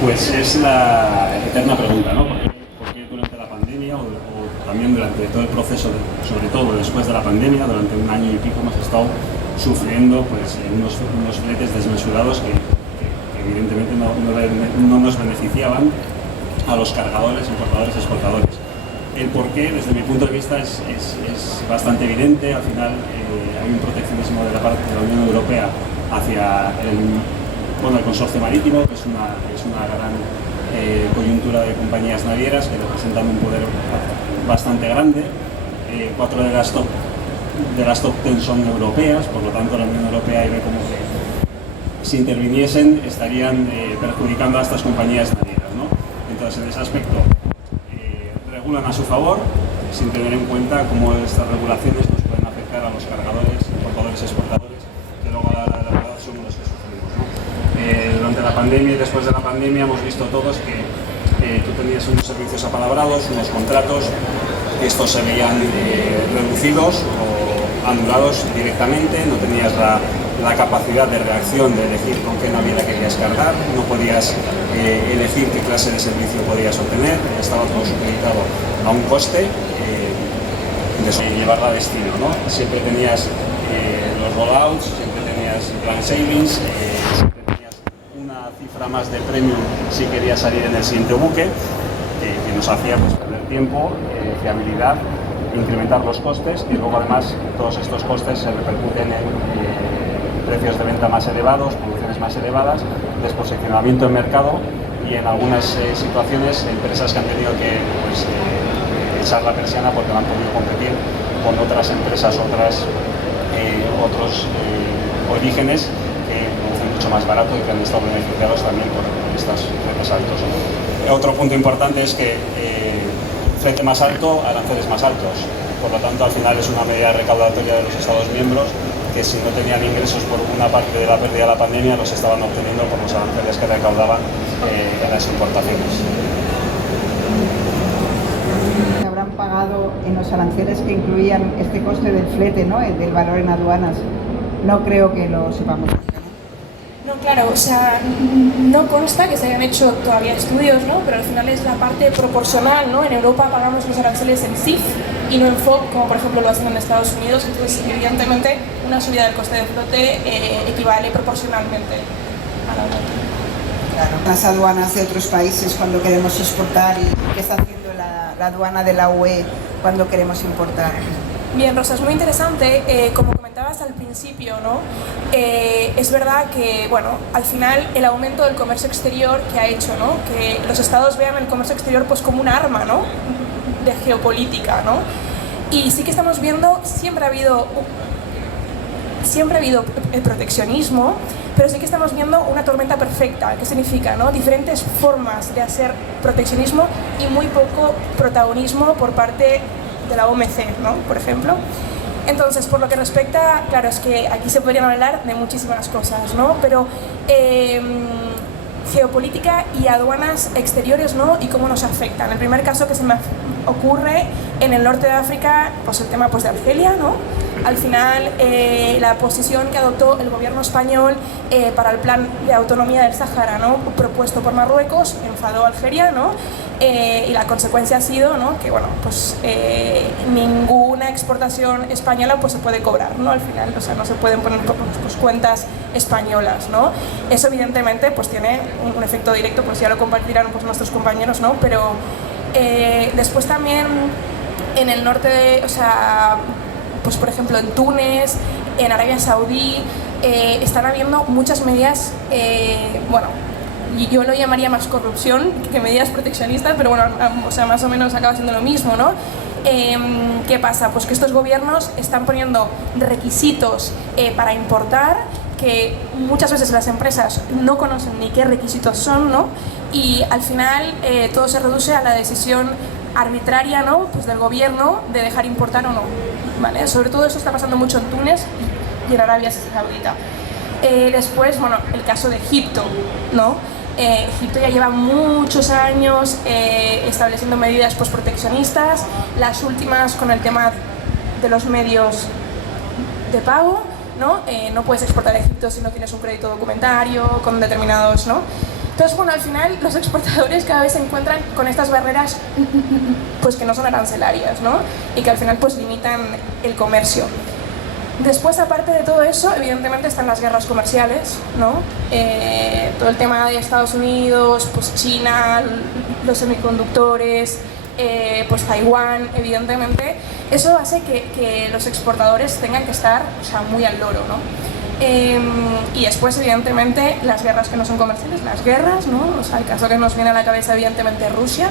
Pues es la eterna pregunta, ¿no? ¿Por qué durante la pandemia o también durante todo el proceso, sobre todo después de la pandemia, durante un año y pico hemos estado sufriendo pues, unos fletes desmesurados que evidentemente no nos beneficiaban a los cargadores, importadores, exportadores? El porqué, desde mi punto de vista, es bastante evidente. Al final hay un proteccionismo de la parte de la Unión Europea hacia el consorcio marítimo, que es una gran coyuntura de compañías navieras que representan un poder bastante grande. 4 de las top 10 son europeas, por lo tanto la Unión Europea ve como que si interviniesen estarían perjudicando a estas compañías navieras, ¿no? Entonces, en ese aspecto, regulan a su favor, sin tener en cuenta cómo estas regulaciones nos pueden afectar a los cargadores, importadores, exportadores, que luego la verdad son los que sufrimos, ¿no? Durante la pandemia y después de la pandemia hemos visto todos que tú tenías unos servicios apalabrados, unos contratos, que estos se veían reducidos o anulados directamente, no tenías la capacidad de reacción de elegir con qué naviera querías cargar, no podías elegir qué clase de servicio podías obtener, estaba todo supeditado a un coste de llevarla a destino, ¿no? Siempre tenías los rollouts, siempre tenías plan savings, siempre tenías una cifra más de premium si querías salir en el siguiente buque, que nos hacía pues, perder tiempo, fiabilidad, incrementar los costes, y luego además todos estos costes se repercuten en precios de venta más elevados, producciones más elevadas, desposicionamiento en mercado y en algunas situaciones empresas que han tenido que pues, echar la persiana porque no han podido competir con otras empresas, otros orígenes que producen mucho más barato y que han estado beneficiados también por estos precios altos. Otro punto importante es que flete más alto, aranceles más altos. Por lo tanto, al final es una medida recaudatoria de los Estados miembros que si no tenían ingresos por una parte de la pérdida de la pandemia, los estaban obteniendo por los aranceles que recaudaban en las importaciones. Habrán pagado en los aranceles que incluían este coste del flete, ¿no? El del valor en aduanas. No creo que lo sepamos. No, claro, o sea, no consta que se hayan hecho todavía estudios, ¿no? Pero al final es la parte proporcional, ¿no? En Europa pagamos los aranceles en CIF y no en FOB, como por ejemplo lo hacen en Estados Unidos, entonces evidentemente una subida del coste de flote equivale proporcionalmente a la otra. Claro, las aduanas de otros países cuando queremos exportar y qué está haciendo la aduana de la UE cuando queremos importar. Bien, Rosa, es muy interesante, como comentabas al principio, ¿no? Es verdad que, bueno, al final el aumento del comercio exterior que ha hecho, ¿no? Que los estados vean el comercio exterior pues como un arma, ¿no? De geopolítica, ¿no? Y sí que estamos viendo, siempre ha habido el proteccionismo, pero sí que estamos viendo una tormenta perfecta. ¿Qué significa, no? Diferentes formas de hacer proteccionismo y muy poco protagonismo por parte de la OMC, ¿no? Por ejemplo. Entonces, por lo que respecta, claro, es que aquí se podrían hablar de muchísimas cosas, ¿no? Pero geopolítica y aduanas exteriores, ¿no? Y cómo nos afectan. El primer caso que se me ocurre en el norte de África, pues el tema pues, de Argelia, ¿no? Al final, la posición que adoptó el gobierno español para el plan de autonomía del Sáhara, ¿no? Propuesto por Marruecos, enfadó a Algeria, ¿no? Y la consecuencia ha sido, ¿no? Que bueno, pues ninguna exportación española pues, se puede cobrar, ¿no? Al final, o sea, no se pueden poner pues, cuentas españolas, ¿no? Eso evidentemente pues, tiene un efecto directo, pues ya lo compartirán pues, nuestros compañeros, ¿no? Pero después también en el norte, o sea, pues por ejemplo en Túnez, en Arabia Saudí, están habiendo muchas medidas, bueno, yo lo llamaría más corrupción que medidas proteccionistas, pero bueno, o sea, más o menos acaba siendo lo mismo, ¿no? ¿Qué pasa? Pues que estos gobiernos están poniendo requisitos para importar que muchas veces las empresas no conocen ni qué requisitos son, ¿no? Y al final todo se reduce a la decisión arbitraria, ¿no? Pues del gobierno de dejar importar o no, ¿vale? Sobre todo eso está pasando mucho en Túnez y en Arabia Saudita. Después, bueno, el caso de Egipto, ¿no? Egipto ya lleva muchos años estableciendo medidas pues, proteccionistas, las últimas con el tema de los medios de pago, ¿no? No puedes exportar a Egipto si no tienes un crédito documentario con determinados, ¿no? Entonces, bueno, al final los exportadores cada vez se encuentran con estas barreras pues que no son arancelarias, ¿no? Y que al final pues limitan el comercio. Después, aparte de todo eso, evidentemente están las guerras comerciales, ¿no? Todo el tema de Estados Unidos, pues China, los semiconductores, pues Taiwán, evidentemente. Eso hace que los exportadores tengan que estar, o sea, muy al loro, ¿no? Y después, evidentemente, las guerras que no son comerciales, las guerras, ¿no? O sea, el caso que nos viene a la cabeza, evidentemente, Rusia,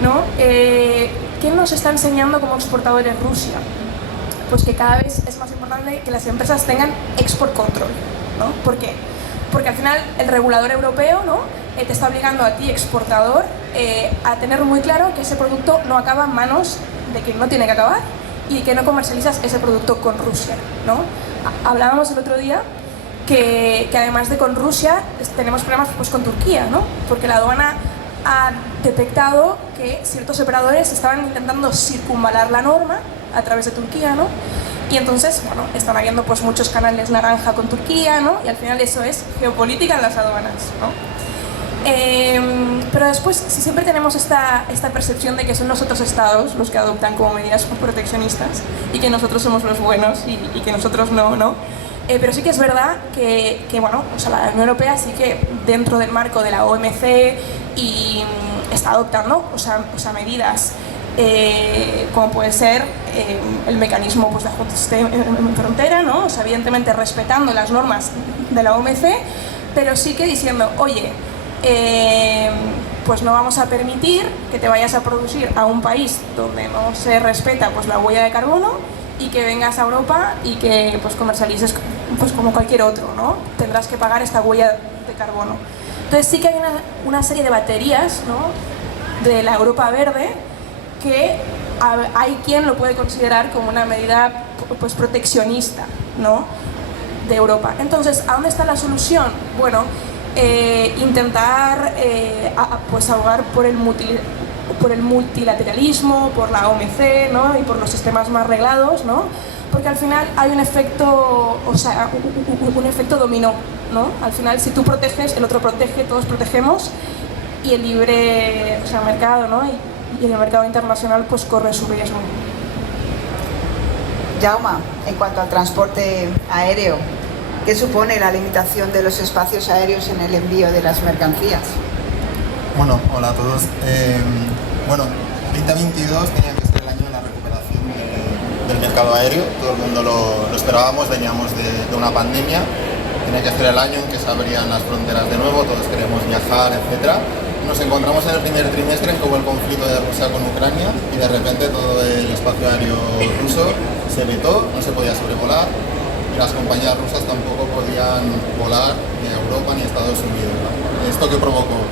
¿no? ¿Qué nos está enseñando como exportadores Rusia? Pues que cada vez es más importante que las empresas tengan export control, ¿no? ¿Por qué? Porque al final el regulador europeo, ¿no? Te está obligando a ti, exportador, a tener muy claro que ese producto no acaba en manos de quien no tiene que acabar y que no comercializas ese producto con Rusia, ¿no? Hablábamos el otro día que además de con Rusia tenemos problemas pues con Turquía, ¿no? Porque la aduana ha detectado que ciertos operadores estaban intentando circunvalar la norma a través de Turquía, ¿no? Y entonces, bueno, están habiendo pues muchos canales naranja con Turquía, ¿no? Y al final eso es geopolítica en las aduanas, ¿no? Pero después, si siempre tenemos esta percepción de que son los otros estados los que adoptan como medidas proteccionistas y que nosotros somos los buenos y que nosotros no, ¿no? Pero sí que es verdad que bueno, o sea, la Unión Europea sí que dentro del marco de la OMC y está adoptando, o sea medidas como puede ser el mecanismo pues, de ajuste en frontera, ¿no? O sea, evidentemente respetando las normas de la OMC, pero sí que diciendo, oye, pues no vamos a permitir que te vayas a producir a un país donde no se respeta pues, la huella de carbono y que vengas a Europa y que pues, comercialices pues, como cualquier otro, ¿no? Tendrás que pagar esta huella de carbono. Entonces sí que hay una serie de baterías, ¿no? De la Europa verde que hay quien lo puede considerar como una medida pues, proteccionista, ¿no? De Europa. Entonces, ¿a dónde está la solución? Bueno, intentar pues abogar por el multilateralismo, por la OMC, ¿no? Y por los sistemas más reglados, ¿no? Porque al final hay un efecto, o sea, un efecto dominó, ¿no? Al final, si tú proteges, el otro protege, todos protegemos y el libre, o sea, mercado, ¿no? Y el mercado internacional pues corre su riesgo. Jaume, en cuanto al transporte aéreo, ¿qué supone la limitación de los espacios aéreos en el envío de las mercancías? Bueno, hola a todos. Bueno, 2022 tenía que ser el año de la recuperación del mercado aéreo. Todo el mundo lo esperábamos, veníamos de una pandemia. Tenía que ser el año en que se abrían las fronteras de nuevo, todos queríamos viajar, etc. Nos encontramos en el primer trimestre en que hubo el conflicto de Rusia con Ucrania y de repente todo el espacio aéreo ruso se vetó, no se podía sobrevolar y las compañías rusas tampoco podían volar ni a Europa ni a Estados Unidos, ¿no? ¿Esto qué provocó?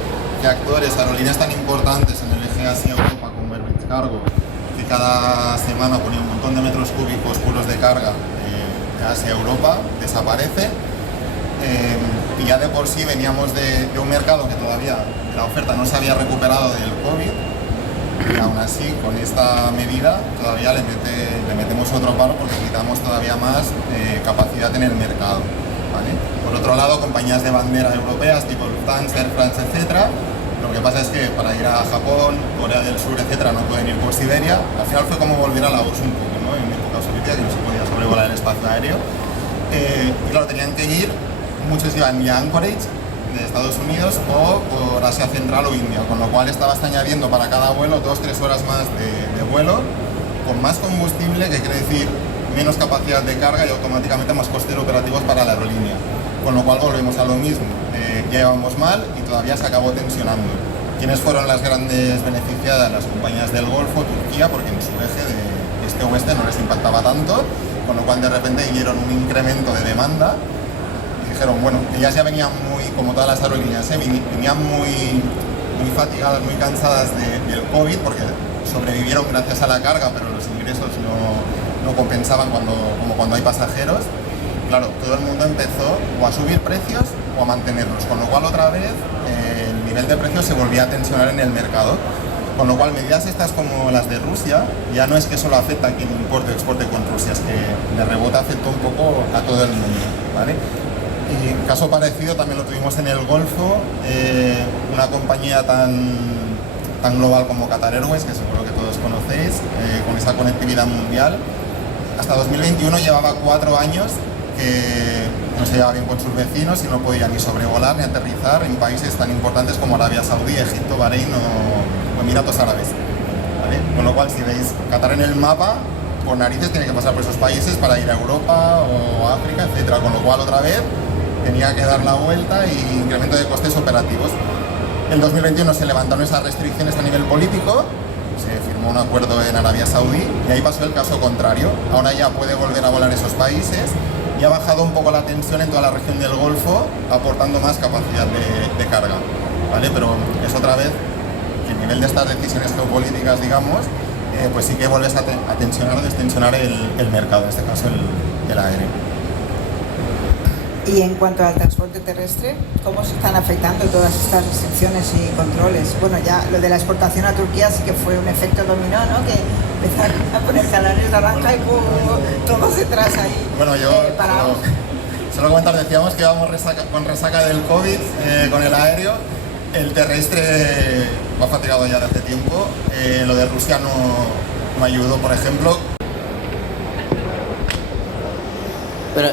Que actores, aerolíneas tan importantes en el eje Asia-Europa como Airlines Cargo, que cada semana ponía un montón de metros cúbicos puros de carga de Asia a Europa, desaparece. Y ya de por sí veníamos de un mercado que todavía la oferta no se había recuperado del COVID y aún así con esta medida todavía le metemos otro palo porque quitamos todavía más capacidad en el mercado, ¿vale? Por otro lado, compañías de bandera europeas tipo Lufthansa, Air France, etc. Lo que pasa es que para ir a Japón, Corea del Sur, etc. no pueden ir por Siberia. Al final fue como volver a la URSS un poco, ¿no? En época soviética que no se podía sobrevolar el espacio aéreo. Y claro, tenían que ir. Muchos iban ya a Anchorage de Estados Unidos o por Asia Central o India, con lo cual estabas añadiendo para cada vuelo 2-3 horas más de vuelo, con más combustible, que quiere decir menos capacidad de carga y automáticamente más costes operativos para la aerolínea. Con lo cual volvemos a lo mismo, ya íbamos mal y todavía se acabó tensionando. ¿Quiénes fueron las grandes beneficiadas? Las compañías del Golfo, Turquía, porque en su eje de este-oeste no les impactaba tanto, con lo cual de repente vieron un incremento de demanda. Dijeron, bueno, ellas ya venían muy, como todas las aerolíneas, venían muy fatigadas, muy cansadas del COVID, porque sobrevivieron gracias a la carga, pero los ingresos no compensaban como cuando hay pasajeros. Claro, todo el mundo empezó o a subir precios o a mantenerlos, con lo cual otra vez el nivel de precios se volvía a tensionar en el mercado. Con lo cual, medidas estas como las de Rusia, ya no es que solo afecta a quien importe o exporte con Rusia, es que de rebote afectó un poco a todo el mundo, ¿vale? Y caso parecido también lo tuvimos en el Golfo, una compañía tan global como Qatar Airways, que seguro que todos conocéis, con esa conectividad mundial. Hasta 2021 llevaba 4 años que no se llevaba bien con sus vecinos y no podía ni sobrevolar ni aterrizar en países tan importantes como Arabia Saudí, Egipto, Bahrein o Emiratos Árabes, ¿vale? Con lo cual, si veis Qatar en el mapa, por narices tiene que pasar por esos países para ir a Europa o África, etcétera. Con lo cual, otra vez, tenía que dar la vuelta y incremento de costes operativos. En 2021 se levantaron esas restricciones a nivel político, se firmó un acuerdo en Arabia Saudí y ahí pasó el caso contrario. Ahora ya puede volver a volar esos países y ha bajado un poco la tensión en toda la región del Golfo, aportando más capacidad de carga, ¿vale? Pero es otra vez que a nivel de estas decisiones geopolíticas, digamos, pues sí que vuelves a tensionar o destensionar el mercado, en este caso el aéreo. Y en cuanto al transporte terrestre, ¿cómo se están afectando todas estas restricciones y controles? Bueno, ya lo de la exportación a Turquía sí que fue un efecto dominó, ¿no? Que empezaron a poner canarios naranja y todos detrás ahí. Bueno, yo solo comentar, decíamos que íbamos con resaca del COVID con el aéreo. El terrestre va fatigado ya de hace tiempo. Lo de Rusia no ayudó, por ejemplo. Bueno,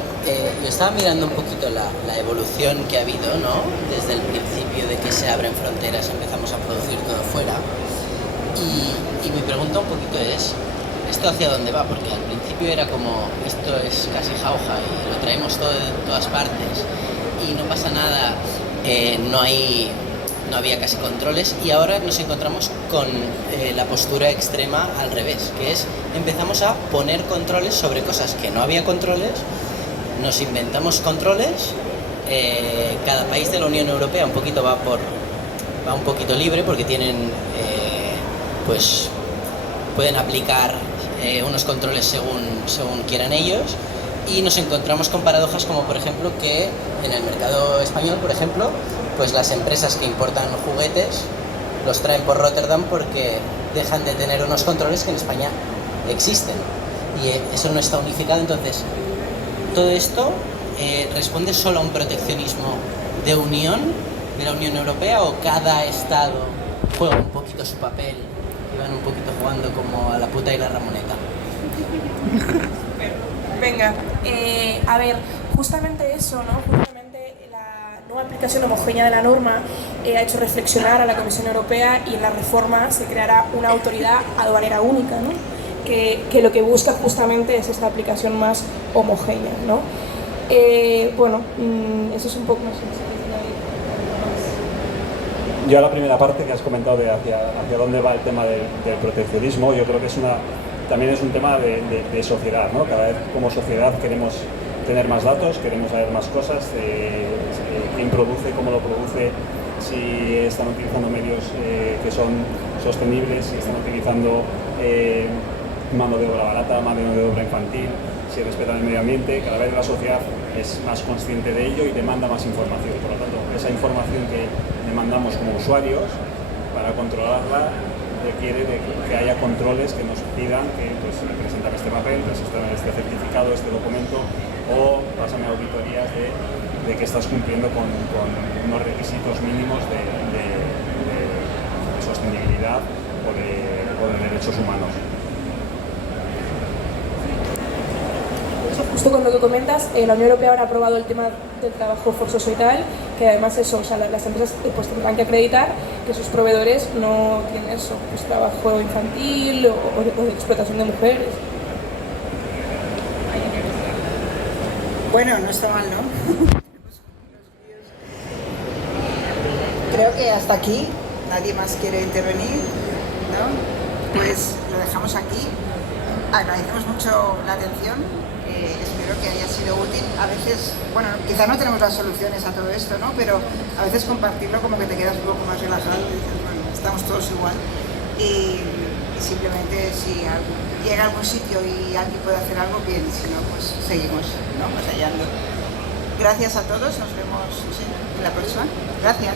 yo estaba mirando un poquito la evolución que ha habido, ¿no? Desde el principio de que se abren fronteras, empezamos a producir todo fuera. Y mi pregunta un poquito es, ¿esto hacia dónde va? Porque al principio era como, esto es casi jauja y lo traemos todo de todas partes y no pasa nada, no había casi controles, y ahora nos encontramos con la postura extrema al revés, que es empezamos a poner controles sobre cosas que no había controles, nos inventamos controles, cada país de la Unión Europea un poquito va un poquito libre porque tienen pues pueden aplicar unos controles según quieran ellos, y nos encontramos con paradojas como por ejemplo que en el mercado español, por ejemplo, pues las empresas que importan juguetes los traen por Rotterdam porque dejan de tener unos controles que en España existen y eso no está unificado. Entonces, todo esto responde solo a un proteccionismo de la Unión Europea, o cada Estado juega un poquito su papel y van un poquito jugando como a la puta y la Ramoneta. Venga, a ver, justamente eso, ¿no? Justamente la nueva aplicación homogénea de la norma ha hecho reflexionar a la Comisión Europea, y en la reforma se creará una autoridad aduanera única, ¿no? Que lo que busca justamente es esta aplicación más homogénea, ¿no? Bueno, eso es un poco más. Yo a la primera parte que has comentado de hacia dónde va el tema del proteccionismo, yo creo que también es un tema de sociedad, ¿no? Cada vez como sociedad queremos tener más datos, queremos saber más cosas, quién produce, cómo lo produce, si están utilizando medios que son sostenibles, si están utilizando mano de obra barata, mano de obra infantil, si respetan el medio ambiente. Cada vez la sociedad es más consciente de ello y demanda más información. Por lo tanto, esa información que demandamos como usuarios, para controlarla requiere de que haya controles que nos pidan que pues, presentar este papel, presentar este certificado, este documento, o pásame auditorías de que estás cumpliendo con unos requisitos mínimos de sostenibilidad o de derechos humanos. Justo con lo que comentas, la Unión Europea ahora ha aprobado el tema del trabajo forzoso y tal, que además eso, o sea, las empresas pues tendrán que acreditar que sus proveedores no tienen eso, pues trabajo infantil o de explotación de mujeres. Bueno, no está mal, ¿no? Creo que hasta aquí nadie más quiere intervenir, ¿no? Pues lo dejamos aquí. Agradecemos mucho la atención. Espero que haya sido útil. A veces, bueno, quizás no tenemos las soluciones a todo esto, ¿no? Pero a veces compartirlo como que te quedas un poco más relajado y dices, bueno, estamos todos igual. Y simplemente si llega a algún sitio y alguien puede hacer algo, bien, si no, pues seguimos, ¿no? Batallando. Gracias a todos, nos vemos en la próxima. Gracias.